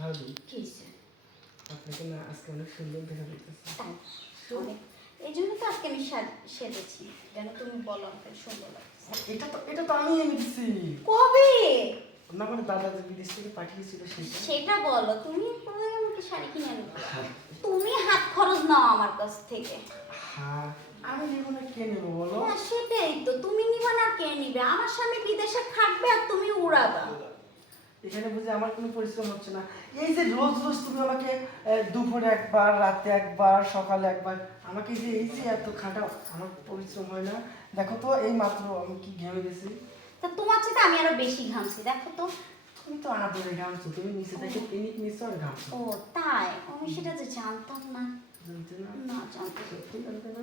ভাবি কি হয়েছে? আপনাকে না আজকে অনেক সুন্দর দেখা যাইতেছে। তাই অনেক, এই জন্য তো আজকে আমি সেজেছি যেন তুমি বলো আমাকে সুন্দর লাগছে। এটা তো আমি এনে দিছি। কবে? না মানে দাদা যে বিদেশ থেকে পাঠিয়েছিল সেটা। সেটা বলো, তুমি কবে আমাকে শাড়ি কিনে আনবে? তুমি হাত খরচ নাও আমার কাছ থেকে। হ্যাঁ আমি নেবো না, কে নেবো বলো? হ্যাঁ সেটাই তো, তুমি নিবা না কে নিবে? আমার স্বামী বিদেশে খাটবে আর তুমি উড়াবা। এখানে বুঝে আমার কোনো পরিশ্রম হচ্ছে না। এই যে রোজ রোজ তুমি আমাকে দুপুরে একবার, রাতে একবার, সকালে একবার আমাকে যে এই যে এত খাটাও, আমার পরিশ্রম হয় না? দেখো তো এই মাত্র আমি কি ঘেমে গেছি। তা তোমার চেয়ে আমি আরো বেশি ঘামছি, দেখো তো। তুমি তো আদরে ঘামছো, তুমি নিচে থেকে পিনিক নিচ্ছ আর ঘামছো। ও তাই? আমি সেটা যে জানতাম না। জানতে না? না জানতে। সত্যি জানতে না?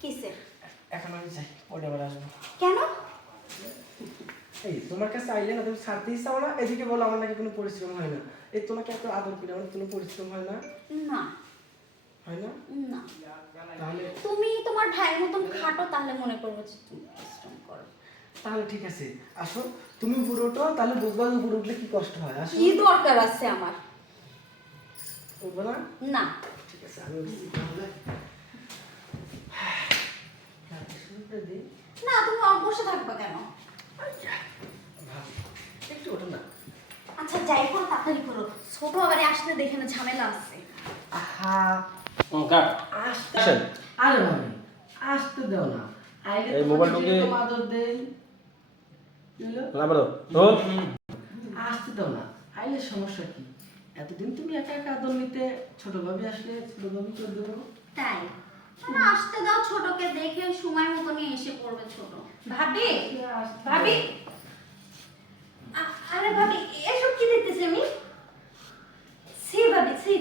কিসে? এখন আমি যাই, পরে আবার আসবো। কেন? এই তোমার কাছে আইলে না তুমি ছাড়তেই চাও না, এদিকে বলো আমার নাকি কোনো পরিশ্রম হয় না। এই তোমাকে এত আদর করে আমার কোনো পরিশ্রম হয় না? না হয় না? না। তাহলে তুমি তোমার ভাইয়ের মতন খাটো, তাহলে মনে করবো যে তুমি পরিশ্রম করো। তাহলে ঠিক আছে, আসো তুমি উপরে ওঠো, তাহলে বুঝবা যে উপরে উঠলে কি কষ্ট হয়। আসো। কি দরকার আছে আমার? উঠবো না? না। ঠিক আছে আমি উঠছি তাহলে। রাতে শুরু করে দিই। না তুমি বসে থাকবা কেন? ভাব, একটু ওঠো না। আচ্ছা যাই করো তাড়াতাড়ি করো, ছোট আবার আসলে দেখে না ঝামেলা আছে। আহা কাট আসতে, আসেন। আরে ভাবি আসতে দাও না। আইলে এই তোমাকে মোবাইলটাকে যেরকম আদর দেই, বুঝলো? না বলো রোল আসতে দাও না, আইলে সমস্যা কি? এতদিন তুমি একা একা আদর নিতে, ছোট ভাবি আসলে ছোট ভাবি করে দেবো। তাই না, আসতে দাও, ছোটকে দেখে সময় মতো নিয়ে এসে পড়বে ছোট। ভাবি, ভাবি, আরে ভাবি এসব কি দেখতেছি আমি? ছি ভাবি ছি,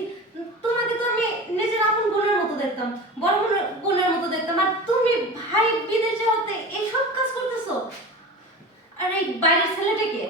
তোমাকে তো আমি নিজের আপন বোনের মতো দেখতাম, বড় বোনের মতো দেখতাম, আর তুমি ভাই বিদেশে হতে এইসব কাজ করতেছো। আর এই বাইরের ছেলেটাকে